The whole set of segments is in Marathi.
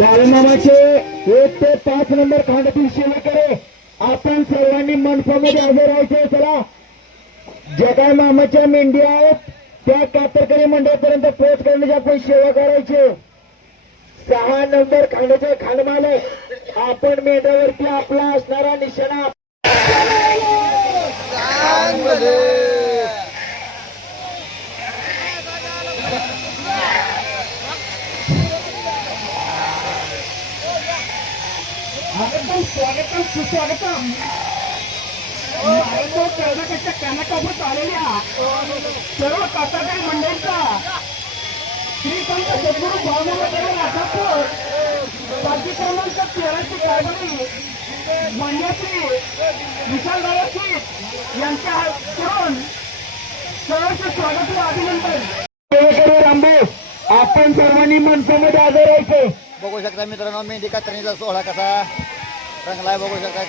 बाळमामाचे 1 ते 5 नंबर खांडातील शिवकडे आपण सर्वांनी मनपामध्ये हजर राहायचे. चला, ज्या काय मामाच्या मेंढी आहेत त्या कातरकरी मंडळापर्यंत पोहोच करण्याची आपण सेवा करायची. 6 नंबर खांडाचे खांडमालक आपण मेंढ्यावरती आपला असणारा निशाणा स्वागतम सुस्वागतम कर्नाटकच्या कॅनटावर आलेल्या सर्व कातरकरी मंडळींचा श्री संत सद्गुरू भावनादेव राठापूर पाटी क्रमांक 13 ची कारभारी मान्यश्री विशालदादाजी यांच्या हस्ते सहर्ष स्वागत व अभिनंदन. रामभाऊ, आपण सर्वांनी मनपामध्ये हजर राहायचे. बघू शकता मित्रांनो, मेंढी कातरणीचा सोहळा कसा रंगलाय बघू शकता.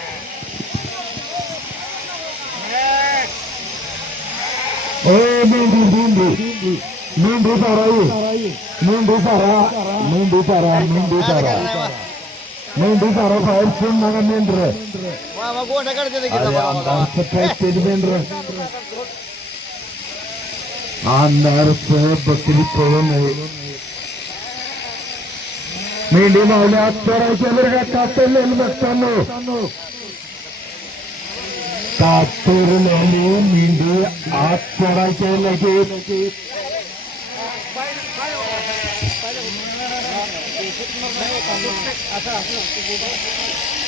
मेंढी सारा बाहेर फोन मागा मेंढर मामा गोंडा काढते मेंढर अंधार बकरी पळू नये. मेंढी मावल्या चोरायच्या बरं का कातरलेलं बघताना कातरलेली मेंढी आत चोरायच्या लगेच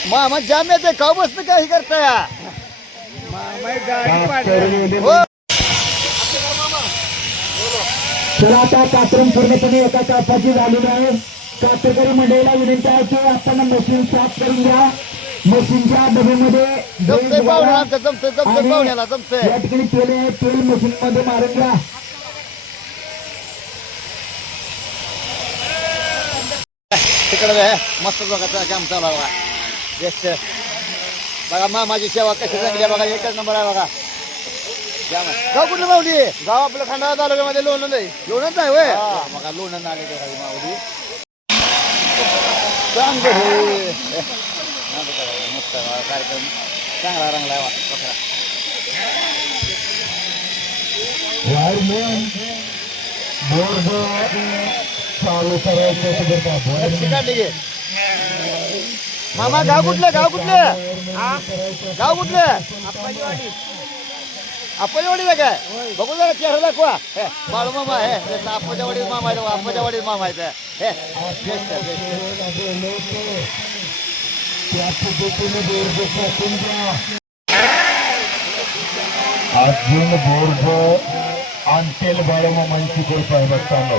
मामा जाम येते का बसणं काही करताय. चला, आता कात्रम पूर्णपणे एका तासाची झालेली आहे. कातरकरी मंडळीला विनंती आहे की आपण मशीन साफ करून घ्या. मशीनच्या डब्यामध्ये या ठिकाणी तेल मशीन मध्ये मारून घ्या. तिकडे मस्त बघा काम चालू आहे बघा. बेस्ट बघा मामाची सेवा कशी चांगली आहे बघा. एकच नंबर आहे बघा. गाव कुठलं माऊली? गाव आपलं खंडाळा तालुक्यामध्ये लोणंद आहे. लोणंद आहे होय बघा. लोणंद आले ते माऊली मस्त कार्यक्रम चांगला रंगला चालू करायचं काढली गे. मामा गाव कुठलं? गाव कुठलं? गाव कुठलं? आप्पाच्या वाडीला काय बघू जरा चेहरा दाखवा. बाळू मामा आहे आप्पाच्या वाडीत मामा आहे. आप्पाच्या वाडीत मामा आहे. अजून बोर्ड आणतेल बाळूमामांची कृपा आहे बघताना.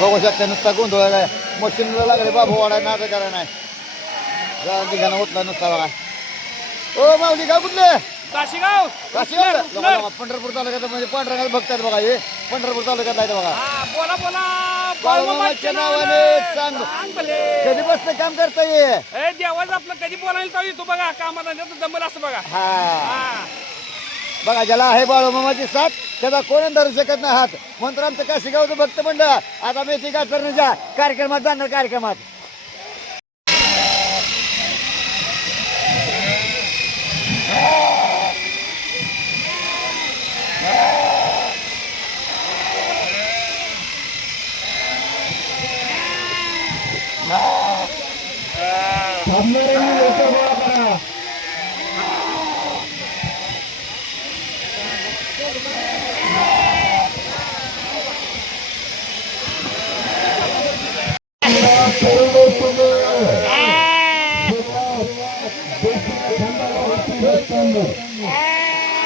बघू शकता नुसता गोंधळ आहे. मशीनला लागले बाबू वाडा नाटक करा नाही ठिकाणा उठला नुसता बघा. ओ माऊली गाव कुठले? काशीगाव. काशीगाव पंढरपूर तालुक्यात म्हणजे पांढऱ्या बघतात बघा. हे पंढरपूर तालुक्यात आहे बघा. बोला बोला बाळूमामाच्या नावाने सांग. कधी बसतं काम करता ये देवाच आपलं कधी बोलायला तर येतो बघा. कामाला जमल असं बघा. हा बघा, ज्याला आहे बाळूमामाची साथ त्याचा कोण धरू शकत नाही हात. म्हणून आमचं काशीगावचं भक्त मंडळ आता मेथी कातरण्याच्या कार्यक्रमात जाणार. कार्यक्रमात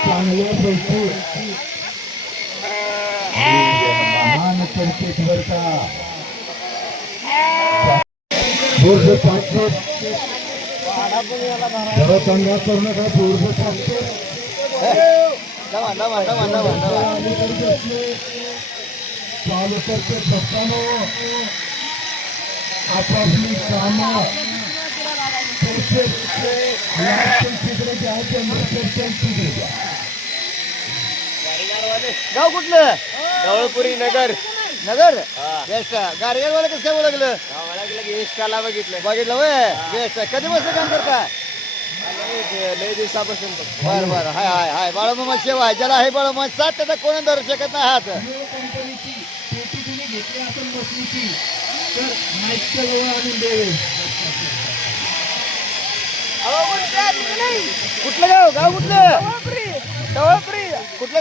चांगल्यापैकी महान क्रिकेटवरचा जरा चांगला करू नका. चालू करते असताना आपापली कामं गाव कुठलं जवळपुरी नगर नगर बेस्ट गाडीवाला कसं काय लागलं इष्टाला बघितलं बघितलं वय बेस्ट कधी बसलं काम करता लय दिवसापासून बरं बरं हाय हाय हाय बाळूमामा शेवा आहे ज्याला आहे बाळूमामा साथ त्याचा कोणी धरू शकत नाही हात कंपनीची पेटी तुम्ही घेतली आपण मशनीची तर माईकच्या जवळ आणून द्यावे. कुठलं गाव गाव कुठलं कुठलं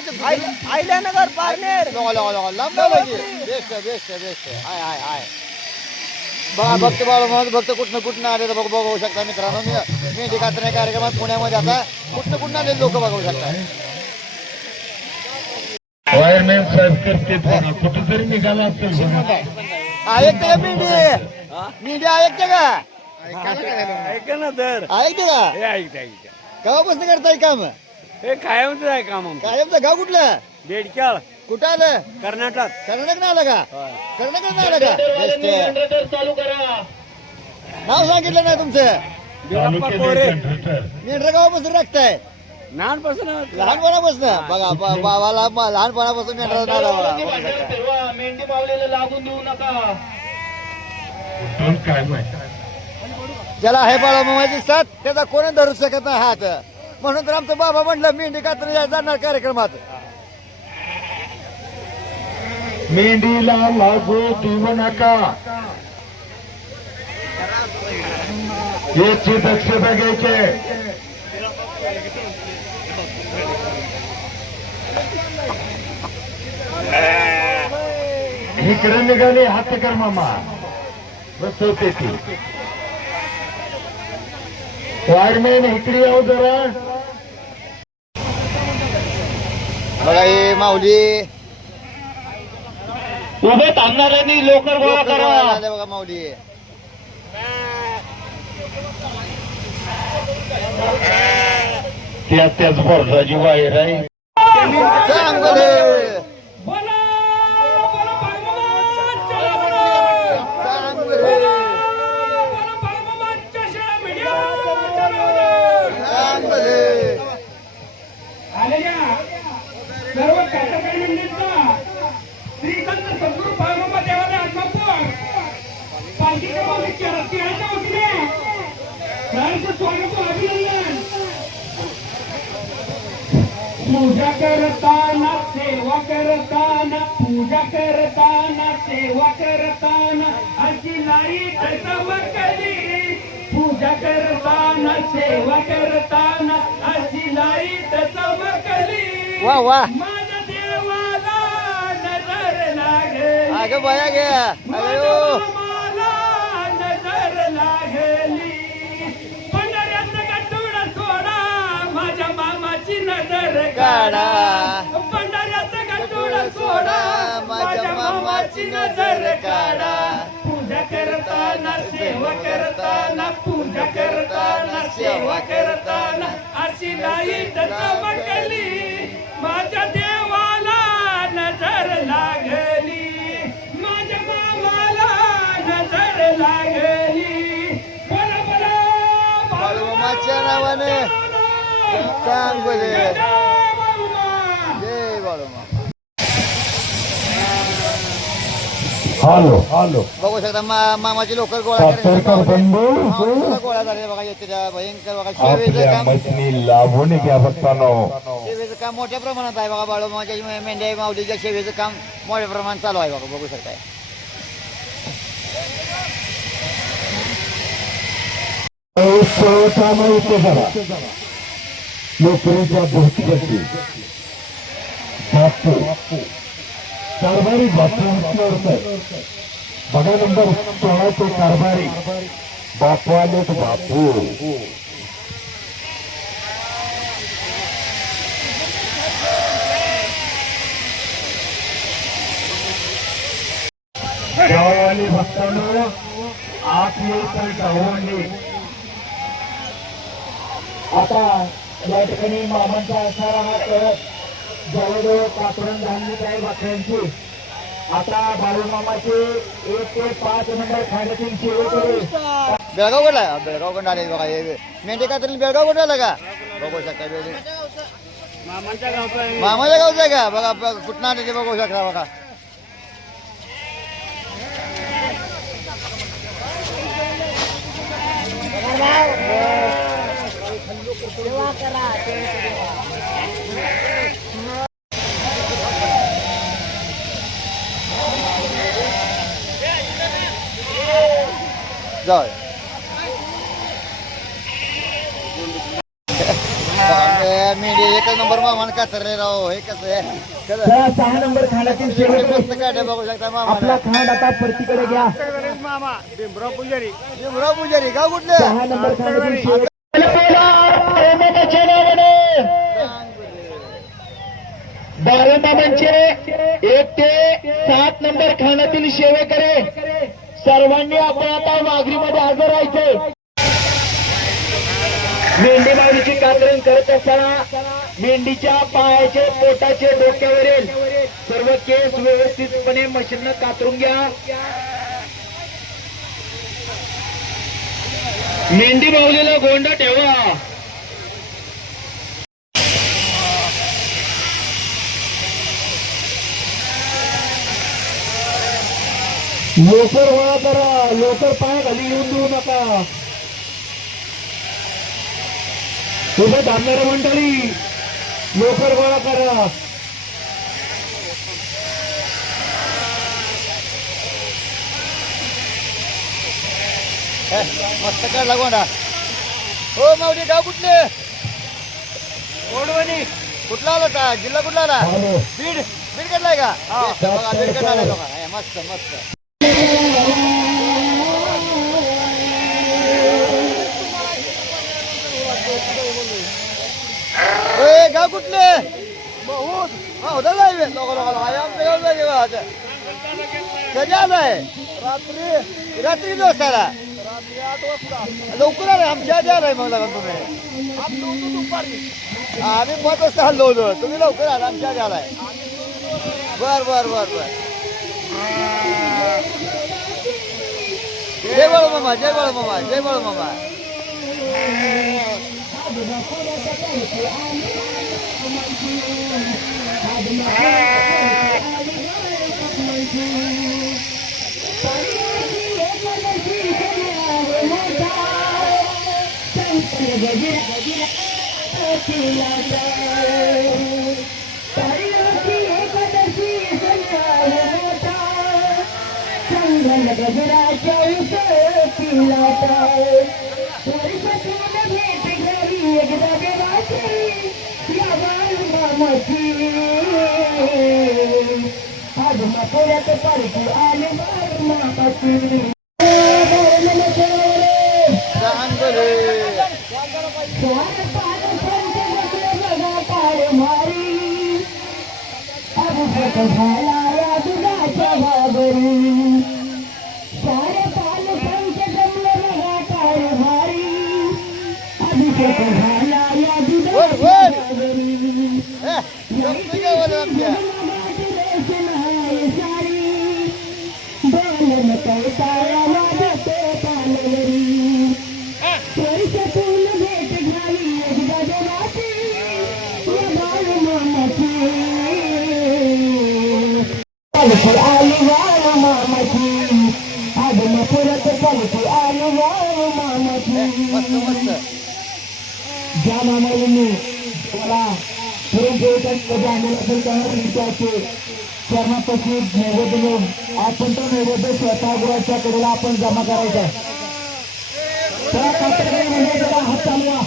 आयल्यानगर पारनेर लांब लावायची बेस्ट बेस्ट बेस्ट हाय हाय हाय बघा भक्त बाळूमामा भक्त कुठनं आले तर बघू शकता मित्रांनो मेंढी कातण्या कार्यक्रमात पुण्यामध्ये आता कुठनं आले लोक बघू शकता वायरमॅन साहेब करते कुठेतरी निघाला असेल ऐकते का मेंढी ऐकते का ऐका ना तर ऐकते का हे ऐकते केव्हापासून करताय काम हे कायमच आहे काम आमचं कायमचं गाव कुठलं बेडक्याळ कुठं आलं कर्नाटक कर्नाटक नाही आलं का कर्नाटक नाही आलं का Best आहे. चालू करा. नाव सांगितलं नाही तुमचं बिराप्पा कोरे मेंढरा गावापासून राखताय लहानपासून लहानपणापासून बघा बाबाला लहानपणापासून मेंढरा नाव लावला. फिरवा, मेंढी मावलेलं लागून देऊ नका. काय माहिती ज्याला आहे बाळूमामाची साथ त्याचा कोणी धरू शकत नाही हात म्हणून तर आमचं बाबा म्हटलं मेंढी कात्र जाणार कार्यक्रमात मेंढीला लागू देऊ नका याची दक्षता घ्यायची. इकडे निघाले हात कर मामा बस होते ती वायरमॅन इकडे येऊ जरा. बघा हे माऊली उभे थांबणाऱ्यांनी लवकर गोळा लोकं करा. गोळा झाले बघा माऊली त्याच वर्षाची वायर आहे. चांगले चांगले चांगले आलेल्या सर्व कातकरी मंडळींचा श्री संत सद्गुरू बाळूमामा देवालय आत्मापूर पालखी क्रमांक 13 च्या वतीने सहर्ष स्वागत व अभिनंदन. पूजा करताना सेवा करताना पूजा करताना सेवा करताना अशी लाईट चमकली. पूजा करताना सेवा करताना अशी लाईट चमकली. वा वा माझ्या देवाला नजर लागली. अगं बया घ्या अगं मला नजर लागली. पंढऱ्याचं गटूळ सोडा माझ्या मामाची नजर काढा. पंढऱ्याचं गटूळ सोडा माझ्या मामाची नजर काढा. पूजा करताना सेवा करताना पूजा करताना सेवा करताना अशी लाईट चमकली. माझ्या देवाला नजर लागली. माझ्या मामाला नजर लागली. बोला बोला बाळूमामाच्या नावाने चांगले बाळूमा. जय बाळूमामा. हॅलो बघू शकता मामाची लोक गोळा सातारकर बंधू सुद्धा गोळा झाले बघा येते त्या भयंकर बघा शेवेचं आपल्या काम मशनी लाभून घ्या बघताना. शेवेचं काम मोठ्या प्रमाणात आहे बघा बाळूमामाच्या मेंढ्या माऊलीच्या शेवेचं काम मोठ्या प्रमाणात चालू आहे बघा बघू शकताय. नोकरीच्या भोवती बापू कारभारी बापू बघा नंबर 16 चे कारभारी बापू आलेत बापू. गावाली भक्तांनो आत येईल गावांनी आता या ठिकाणी मामांचा असारा हा करत जवळजवळ कापडून झाली काही बाकऱ्यांची आता बाळूमामाचे 1 ते 5 नंबर खांडातील शेवेकरे बेळगाव कडला बेळगाव कडून आले बघा हे मेंढे कातरली बेळगाव कडून आला का बघू शकता मामाच्या गावचं आहे का बघा कुठं आले ते बघू शकता बघा जाऊ मेंढी एकच नंबर मामान कातरले राव हे कसं आहे कसं जरा 6 नंबर खांडातील शेवेकरे मस्त काढे बघू शकता आपला मामा खांड आता परतीकडे घ्या भीमराव पुजारी भीमराव पुजारी गाव कुठलं 6 नंबर खांडातील शेवेकरे बाळूमामांचे 1 ते 7 नंबर खानातील शेवेकरे सर्वांनी आपण आता वाघरीमध्ये हजर राहायचे मेंढी माऊलीची कातरण करत असताना मेंढीच्या पायाचे पोटाचे डोक्यावरील सर्व केस व्यवस्थितपणे मशीननं कातरून घ्या मेंढी माऊलीला गोंड ठेवा लोकर गोळा करा लोकर पाय खाली येऊन देऊ नका उभं थांबणाऱ्या मंडळी लोकर गोळा करा मस्त काढला गोंडा हो माऊली गाव कुठले ओढवणी कुठला आला का जिल्हा कुठला आला हॅलो. बीड बीड काढलाय का बघा बीड काढलाय बघा हे मस्त मस्त ए गाव कुठले होता लोक आमचं गाव जायचे कधी आलाय रात्री रात्री दिवस आला लवकर आलाय आमच्या आधी आलाय मग लगा तुम्ही आम्ही 5 वाजता हल्लो होतो तुम्ही लवकर आला आमच्या आधी आलाय बर बर बर बर जय बाळू मामा जय बाळू मामा जय बाळू मामा ज्या मामाईंनी मला चरणापाशी नैवेद्य घेऊन आपण तो नैवेद्य स्वतः गुराच्या कडेला आपण जमा करायचा त्या कातरकरी म्हणजे जरा हात चालवा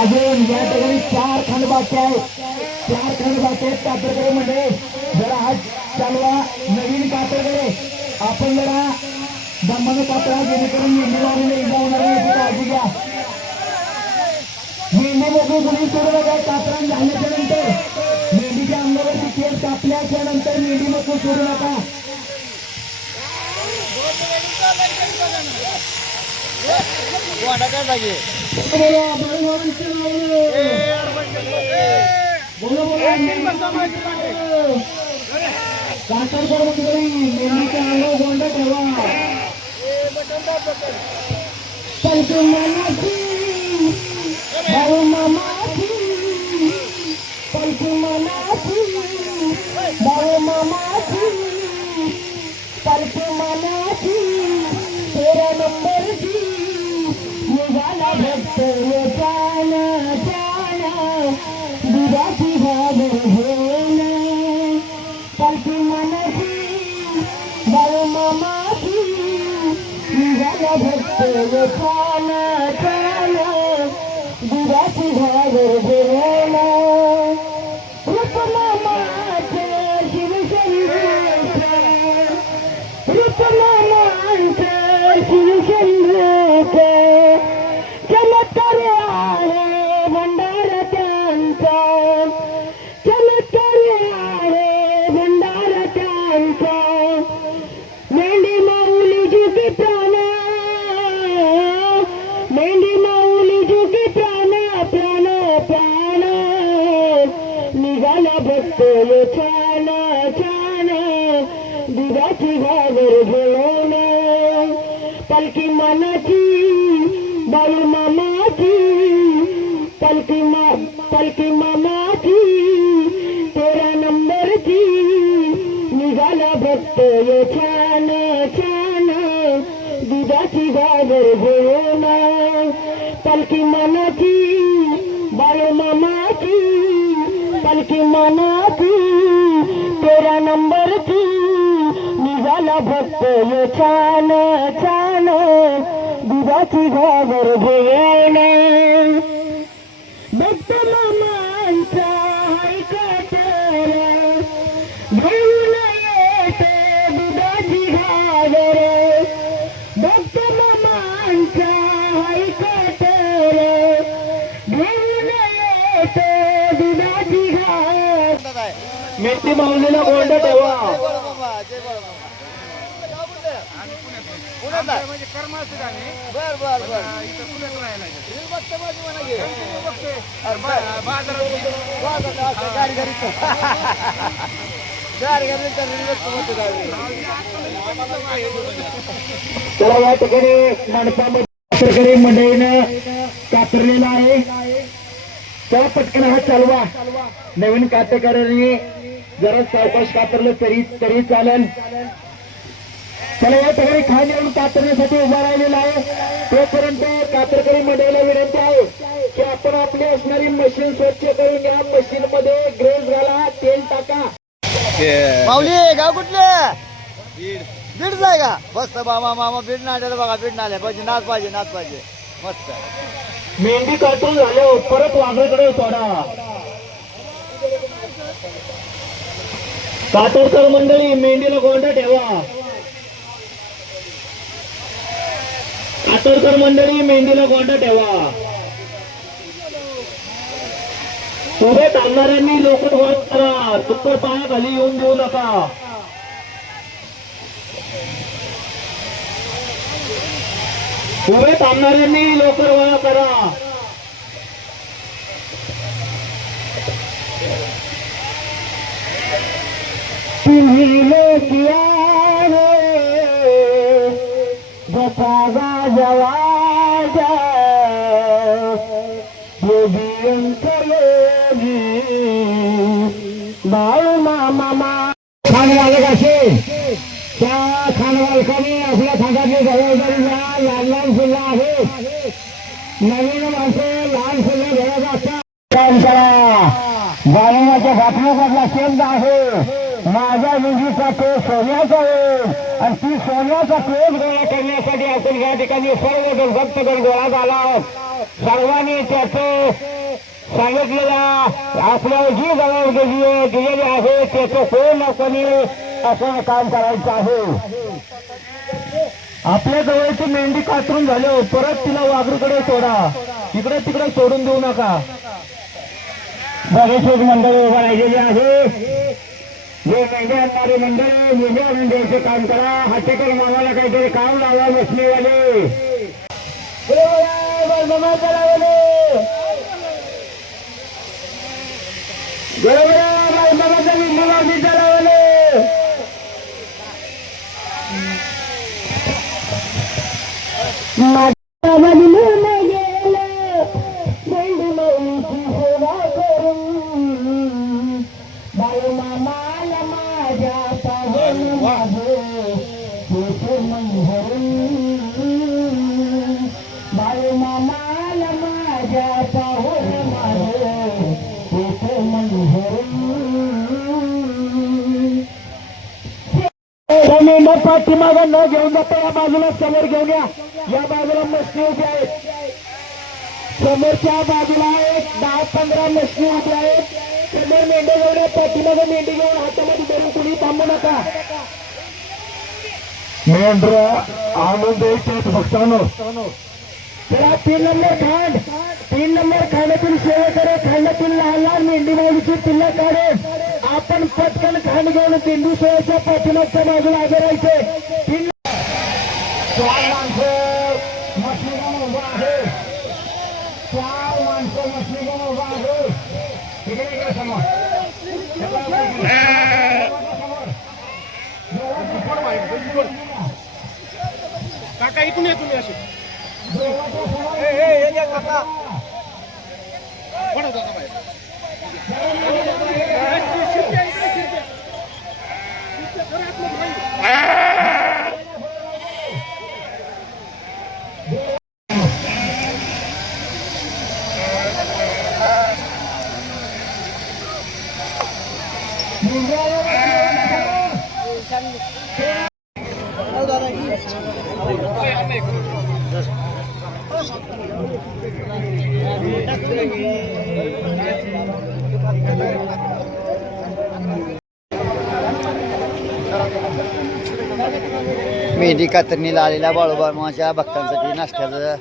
अजून या ठिकाणी 4 खंड बाकी आहेत 4 खंड बाकी आहेत कातरकरी म्हणजे जरा हात चालवा नवीन कातरकरी आपण जरा दमानं कातरा जेणेकरून मेंढीवारीला इजा होणार नाही याची काळजी घ्या मेंढी मोकळी कुणी सोडू नका कातरण झाल्याच्या नंतर मेंढीच्या अंगावरची केस कापल्याच्या नंतर मेंढी मोकळी सोडू नका गोंडा काढला की बोला बोला कातरकर मंडळी मेंढीच्या अंगावर गोंडा ठेवा पलकी मनाची भाऊ मामाची पलकी मनाची भाऊ मामाची पलकी मनाची 13 नंबरची निघाला भक्त जाना जाना दुधाची घागर घेऊन पलकी मनाची भाऊ मामाची निघाला भक्त जाना जाना दुधाची घागर घेऊन रूपमामाचे शिवशंभूचे रूपमामांचे शिवशंभूचे चमत्कार आहे भंडार त्यांचा चमत्कार आहे भंडार त्यांचा मेंढी माऊली जुगी प्राण मेंढी माऊली जुगी प्राण प्राण प्राण निघाला भक्त छान छान दुधाची घागर घेऊन पलकी मनाची बाळू मामाची पलकी मामाची 13 नंबरची निघाला भक्त छान छान दुधाची घागर घेऊन पलकी मनाची बाळू मामाची पलकी मनाची 13 नंबरची निघाला भक्त छान छान दुधाची घागर घेऊन भक्त मामांचा ऐकतर घेऊन येते दुधाची घागर भक्त मामांचा ऐकतर घेऊन येते दुधाची घागर मेथी माऊलीला गोंड ठेवा म्हणजे कर्माचं गाणे बर बर बर इथं पुण्यात राहायला तर या ठिकाणी मनपामध्ये कातरकरी मंडळीनं कातरलेला आहे चला पटकन हा चालवा नवीन कातरकरांनी जरा सावकाश कातरलं तरी चालेल चला या ठिकाणी खान येऊन कातरण्यासाठी उभा राहिलेला आहे तोपर्यंत कातरकरी मंडळीला विनंती आहे की आपण आपली असणारी मशीन स्वच्छ करून या मशीन मध्ये ग्रेस घाला तेल टाका माऊली गाव कुठले बीड जाय का मस्त मामा मामा बीड नाट्याला बघा बीड नाल्या पाहिजे नाच पाहिजे मस्त मेंढी कातरून झाल्यावर परत वाघाकडे सोडा कातरकर मंडळी मेंढीला गोंडा ठेवा कातरकर मंडळी मेंढीला गोंडा ठेवा उभे थांबणाऱ्यांनी लोकट वाद करा तुक्कर पायाखाली येऊन देऊ नका उभे थांबणाऱ्यांनी लोकर गोळा करा तुम्ही लोक जसा जवाजा बाळू मामा खानवालक असेल त्या खानवालकाने आपल्या खांद्यातली जबाबदारी घ्या लहान फुलं आहेत नवीन माणसं लहान फुलं घ्यायला असतात काम करा बाळूमाच्या घातल्याचा केंद्र आहे माझ्या विधीचा तो सोन्याचा आहे आणि ती सोन्याचा क्रोध गोळा करण्यासाठी आपण या ठिकाणी सर्वजण भक्तगण गोळा झाला सर्वांनी त्याचं सांगितलेला आपल्याला जी जबाबदारी दिलेली आहे त्याचं पूर्णपणे असं काम करायचं आहे आपल्या जवळची मेंढी कातरून झाल्यावर परत तिला वाघरूकडे सोडा इकडे तिकडे सोडून देऊ नका बरेचसे मंडळी उभा राहिलेले आहे जे मेंढ्या आणणारे मंडळी मेंढ्या मेंढ्याचे काम करा हातेकर मामाला काहीतरी काम लावा बसलेवाले मेंढा पाठीमागा न घेऊन जाता या बाजूला समोर घेऊन या बाजूला मशनी उभ्या आहेत. समोरच्या बाजूला एक 10-15 मशनी उभ्या आहेत. समोर मेंढे घेऊन या, पाठीमागा मेंढी घेऊन हातामध्ये धरून कुणी थांबू नका. मेंढर आणून द्यायचे भक्तांनो. चला 3 नंबर खांड, 3 नंबर खांडातील सेवा करे. खांडातील लहान लहान मेंढी माऊलीची पिल्लं काढून आपण पटकन खांड घेऊन बिंदू सोहळ्याच्या पाठीमागच्या बाजूला हजर राहायचे. 4 माणसं मछली घेऊन उभा आहे. 4 माणसं मछली घेऊन उभा आहे. इकडे समोर काका इथून ये तुम्ही अशी मेंढी कातरणीला आलेल्या बाळूबामाच्या भक्तांसाठी नाश्त्याचं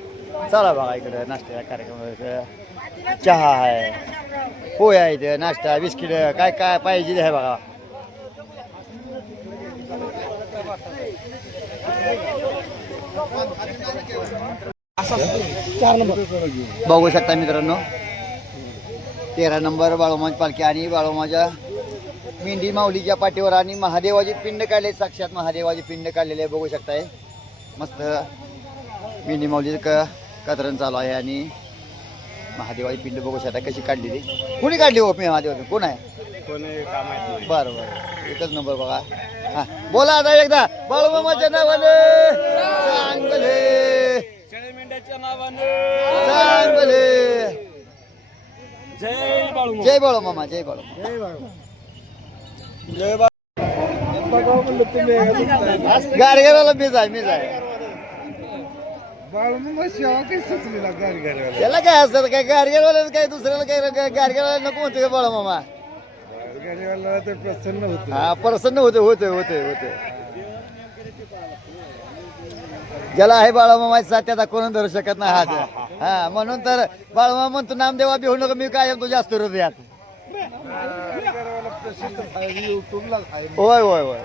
चला बघा इकडं नाश्त्याच्या कार्यक्रमाचं चहा आहे, पोहे आहे, इथं नाश्ता बिस्किट काय काय पाहिजे आहे बघा. बघू शकता मित्रांनो 13 नंबर बाळूमाची पालखी आणि बाळूमाच्या मेंढी माऊलीच्या पाठीवर आणि महादेवाची पिंड काढले. साक्षात महादेवाची पिंड काढलेले बघू शकताय. मस्त मेंढी माऊली कातरण चालू आहे आणि महादेवाची पिंड बघू शकता कशी काढली ती. कोणी काढली हो महादेवाची? कोण आहे? बरं बरं एकच नंबर बघा. हा बोला आता एकदा बाळूमामाच्या नावाने चांगले मेंढ्याच्या नावानं चांगले. जय बाळू जय बाळूमामा, जय बाळूमामा. गाडगेराला मीच आहे, मीच आहे. त्याला काय असतं काय गाडगेरवाला काय दुसऱ्याला काय गाडगेराला नको म्हणते का बाळूमामा? प्रसन्न होत. हा प्रसन्न होते होते होते होते. ज्याला आहे बाळूमामाची साथ त्याचा कोण धरू शकत नाही हात. हा म्हणून तर बाळूमामा म्हणतो नामदेवा बिहू नको मी काय तो जास्त हृदयात. होय होय होय.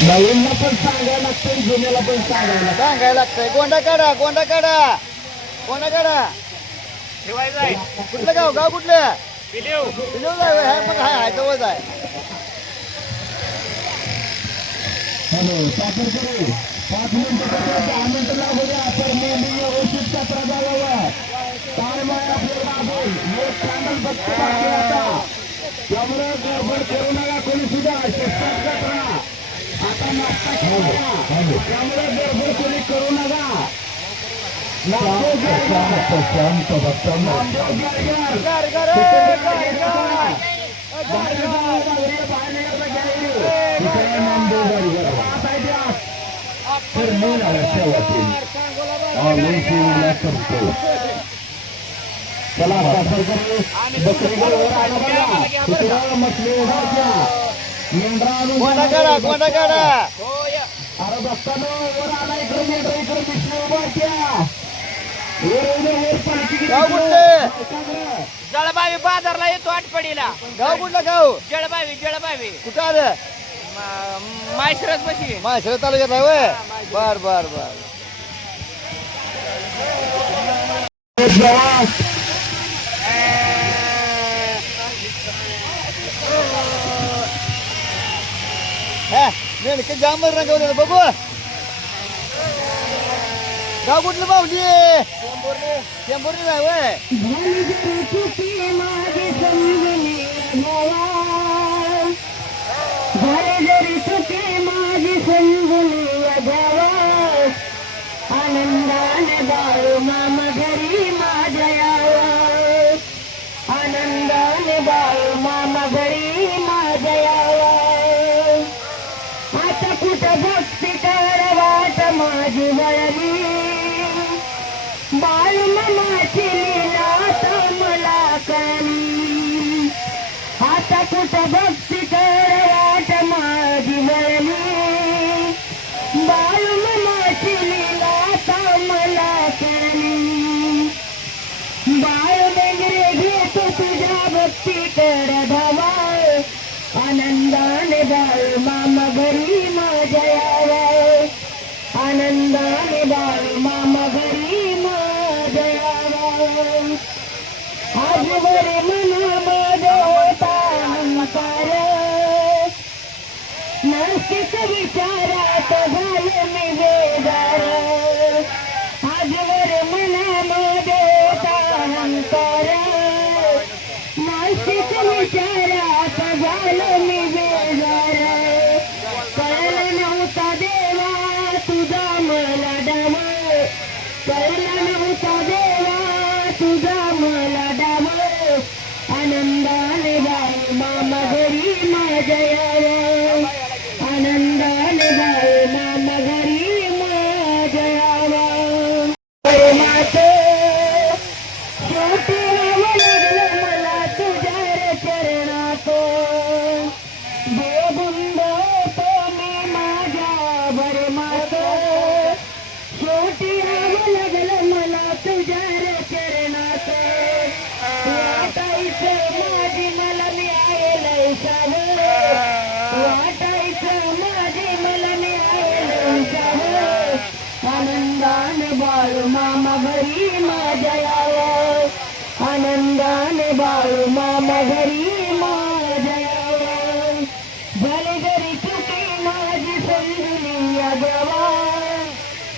नवीनला पण सांगायला लागतं, जुन्याला पण सांगायला सांगायला लागतंय. गोंडा काढा, गोंडा काढा, गोंडा काढा. कुठलं गाव? गाव कुठलं? पिलीव जाय हाय मग हाय जवळच आहे. हॅलो साखर करू 5 मिनिटं 10 मिनिटं लागू द्या. तर मेंढी व्यवस्थित कचरा जावा. काय माय आपलं बाबू एक कॅन्डल बघतो बाकी आता. त्यामुळे गडबड करू नका कोणी सुद्धा. शिस्तात कचरा आता नाश्ता करा. त्यामुळे गडबड कोणी करू नका. शांत भक्त चला गोंडा काढा, गोंडा काढा. अरे भक्तांनो वर आला इकडे मेंढरा इकडे बिष्णू उभा. गाव कुठलं? जळबावी बाजारला येतो आटपडीला. गाव कुठलं गाव? जळबावी जळबावी कुठं आलं? मायसरच बशी. माहेश्वर तालुक्यात आहे वय. बर बर बर. हा मेंढके जाम रंगवले बघू गाव कुठलं माऊली टेंबोर्ली नाही वय आनंदाने बाळू मामा घरी माझ्या यावं आनंदाने बाळू मामा घरी माझ्या यावं आता कुठं भक्ती कर वाट माझी वळली बाळू मामाची लीला तर मला कळली आता कुठं भक्ती कर वाट माझी वळली बाळू मामाची लीला तर मला कळली बाळ बेंगरे घेतो तुझ्या भक्ती कर धावा आनंदाने बाळ मामा घरी माझ्या यावं आनंदाने बाळ मामा घरी माझ्या यावं आजवर मनामध्ये होता अहंकार नास्तिक विचारात झाले मी बेजार आजवर मनामध्ये होता अहंकार नास्तिक विचारात झालं मी बेजार कळलं नव्हता देवा तुझा मला डाव कळलं नव्हता देवा तुझा मला डाव आनंदाने बाळ मामा घरी माझ्या यावं आनंदाने बाळ मामा घरी माझ्या यावं माते शेवटी यावं लागलं मला तुझ्या चरणात बेबुंद होतो मी माझ्या भरमात शेवटी यावं लागलं मला तुझ्या चरणात वाटायचं माझी मला मिळालं सावं वाटायचं माझी मला मिळालं सावं आनंदाने बाळू मामा घरी माझ्या यावं आनंदाने बाळू मामा घरी माझ्या यावं झाली जरी चुकी माझी समजली या गावा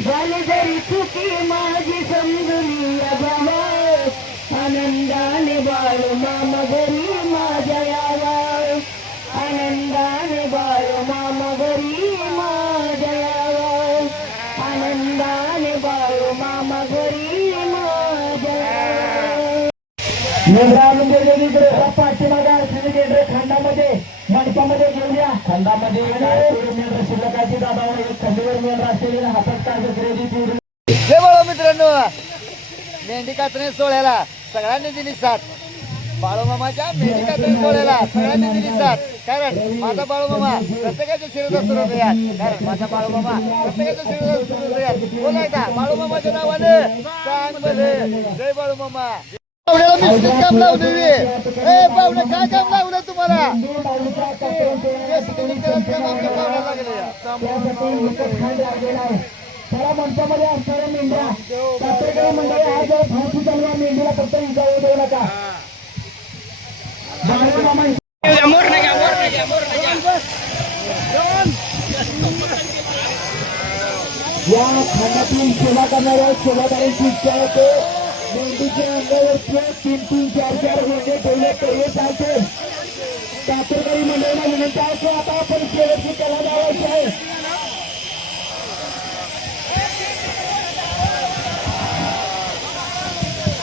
झाली जरी चुकी माझी समजली या गावा आनंदाने बाळू मामा घरी माझ्या यावं आनंदाने बाळू मामा घरी माझ्या यावं आनंदाने बाळू मामा घरी माझ्या यावं पाठीमागा असलेले खंडामध्ये मंडपामध्ये घेऊया खंडामध्ये शिल्लकाची दाबावर एक खंडीवर मेंढर असलेले हातात कागद रेडी हे बघा मित्रांनो मेंढी कातणे सोहळ्याला सगळ्यांनी दिली साथ बाळूमामाच्या मेंढी कातणे सोहळ्याला सगळ्यांनी दिली साथ कारण माझा बाळूमामा प्रत्येकाच्या शिरत असतो हृदयात कारण माझा बाळूमामा प्रत्येकाच्या शिरत असतो हृदयात बोलायचा बाळूमामाच्या नावानं सांग भले जय बाळूमामा पाहुण्याला मिस्त्री काम लावली ए पाहुणे काय काम लावलं तुम्हाला खऱ्या मंचामध्ये असणाऱ्या मेंढ्या कातरकरी मंडळी आज फाशी चालवा मेंढीला फक्त इजा होऊ देऊ नका या खंडातील सेवा करणाऱ्या सेवादारांची इच्छा होते मेंढीच्या अंगावरचे 3-3, 4-4 मेंढे ठेवले तरी चालते कातरकरी मंडळीला विनंती आहे की आता आपण शेवटची त्याला लावायची आहे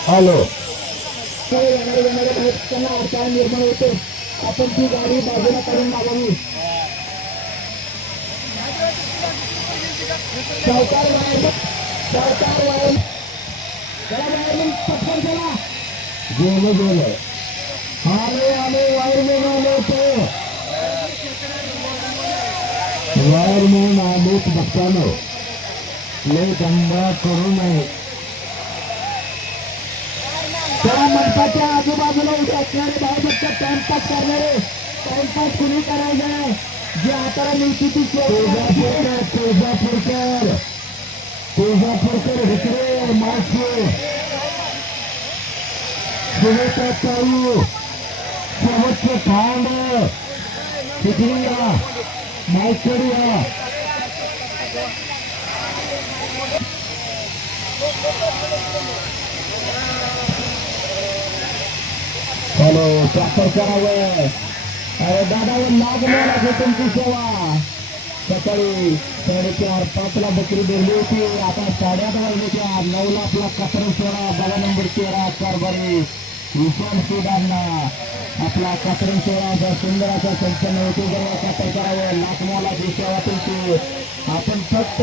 हॅलो येणारे त्यांना अडथळा निर्माण होतो आपण ती गाडी बाजूला काढून लावावी सरकार पटकन चला गेलं आले वायरमॅन आले होते वायरमॅन आलेच बघताना लय दंगा करू नये त्या मंचाच्या आजूबाजूला उभे असणारे भावभक्त टाइमपास करणारे टाइमपास कुणी करायचं नाही जे हाताला मिळते ती तुळजापूरकर हिकरे मासे सुरेखा चालू शेवटचे खांड तिकडे या माईकडे या हॅलो ट्रॅक्टर करावं अरे दादावर नाग मारायची तुमची सेवा सकाळी 4:30-5ला बकरी दिली होती आता 8:30 वाजल्याच्या 9ला आपला कचरा सोडा बघा नंबर 13 कारभारी विशाल सुधारणा आपला कचरा सोडा सुंदर असा संपन्न होतो जरा कचरा करावं लाखमालाची सेवा तुमची आपण फक्त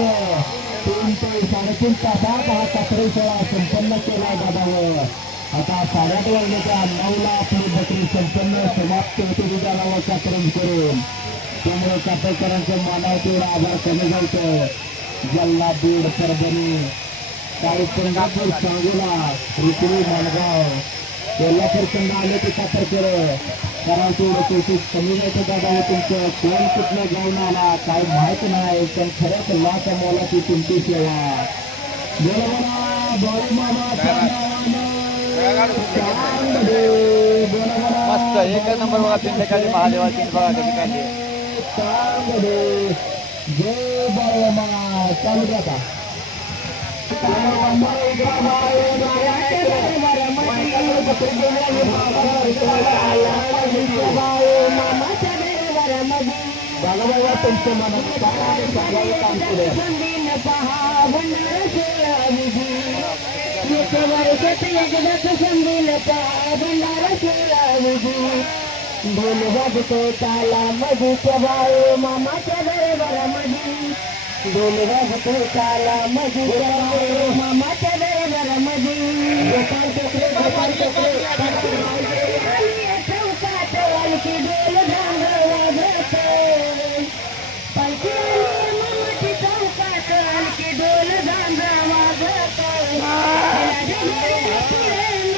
3 ते 3.5 तासात हा कचरा सोडा संपन्न केला दादावर आता 8:30 वाजल्याच्या 9ला आपली बकरी संपन्न समाप्त होते दुधाला कचरण करून त्यामुळे कातळकरांचं मानवतेवर आभार कमी जायचं जल्ला बीड परभणी काही पंढरपूर सांगोला रुकडी माणगाव कोल्हापूर कंड आले ते कातळकर करावं तेवढं कमी जायचं दादा तुमचं कोण कुठलं जाऊन आला काय माहित नाही पण खरंच लाचा मोलाची तुमची सेवा बोला बोला बाळू मामा मस्त एकच नंबर बघा पिंड काढली महादेवाची बघा कधी काढली जय बाळमा चालू द्या बाळाबाबा तुमच्या मनात काय सगळं काम केलं ढोल वाजतो ताला मधुच्या बाळू मामाच्या दरबारामध्ये ढोल वाजतो ताला मधुच्या बाळू मामाच्या दरबारामध्ये चौकात वालकी ढोल झांग वाजत पालखी मामाची चौकात वालकी ढोल झांग वाजत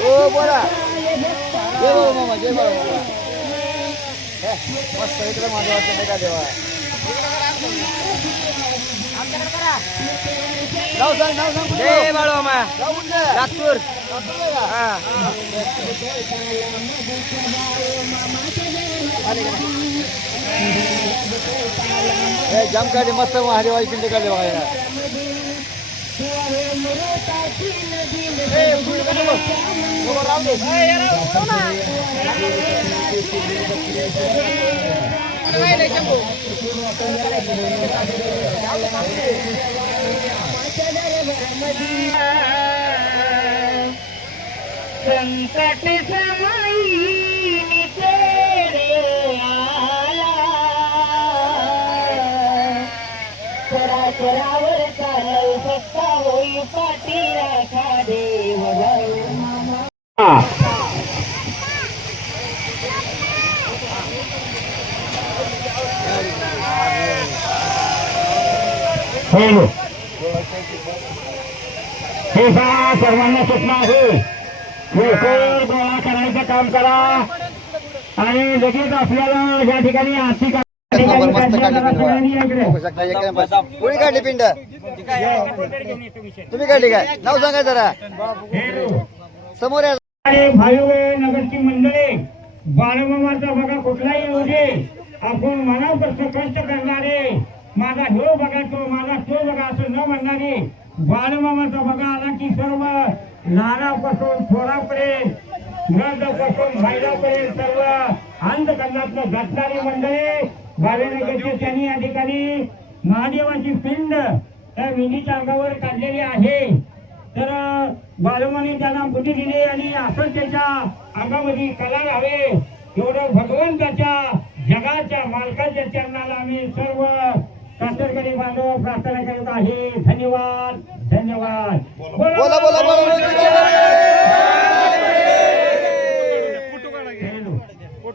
ओ बोला जय बाबा मामा जय बाबा मामा मस्त इकडे माझा पिंड का देवा नाव सांग जय बाळूमा गाव कुठलं लातूर हा जाम काढली मस्त महादेवाची पिंड काढली बघा यार. संकट समाई तेरे आला करावर चालव सत्ता होई पाठी राखा देव मामा हे सर्वांना सूचना आहे लवकर गोळा करायचं काम करा आणि लगेच आपल्याला या ठिकाणी आर्थिक नंबर मस्त काढली पिंड बघा. बघू शकता एक नंबर कोणी काढली पिंड तुम्ही काढली काय नाव सांगा जरा समोर या अरे भाऊ नगरची मंडळी बाळूमामाचा बघा कुठलाही येऊ दे आपण मनापासून कष्ट करणारे माझा ह्यो बघा तो माझा तो बघा असं न म्हणणारे बाळूमामाचा बघा आला की सर्व लहानापासून थोरापर्यंत वृद्धापासून महिलापर्यंत सर्व अंधकरणातनं घटणारी मंडळी बाळूनगरचे त्यांनी या ठिकाणी महादेवाची पिंड त्या विधीच्या अंगावर काढलेली आहे तर बाळूमाने त्यांना बुद्धी दिली आणि असं त्याच्या अंगामध्ये कला राहावे एवढं भगवंताच्या जगाच्या मालकाच्या चरणाला आम्ही सर्व कातरकरी बांधव प्रार्थना करत आहे धन्यवाद धन्यवाद बोला बोला बोला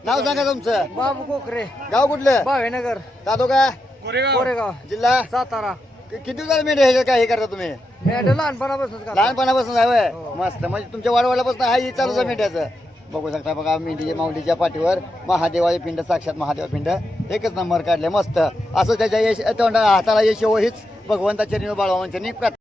नाव सांगा तुमचं बाबू कोकरे गाव कुठलं भावेनगर तालुका कोरेगाव जिल्हा सातारा किती दिवसाला मेंढ्या ह्याच्यात काय हे करता तुम्ही मेंढ लहानपणापासून लहानपणापासून आहे मस्त म्हणजे तुमच्या वाडवाड्यापासून हा ही चालूच आहे मेंढ्याचं बघू शकता बघा मेंढी माऊलीच्या पाठीवर महादेवाची पिंड साक्षात महादेवा पिंड एकच नंबर काढले मस्त असं त्याच्या यश हाताला यश हीच भगवंताच्या बाळवांच्या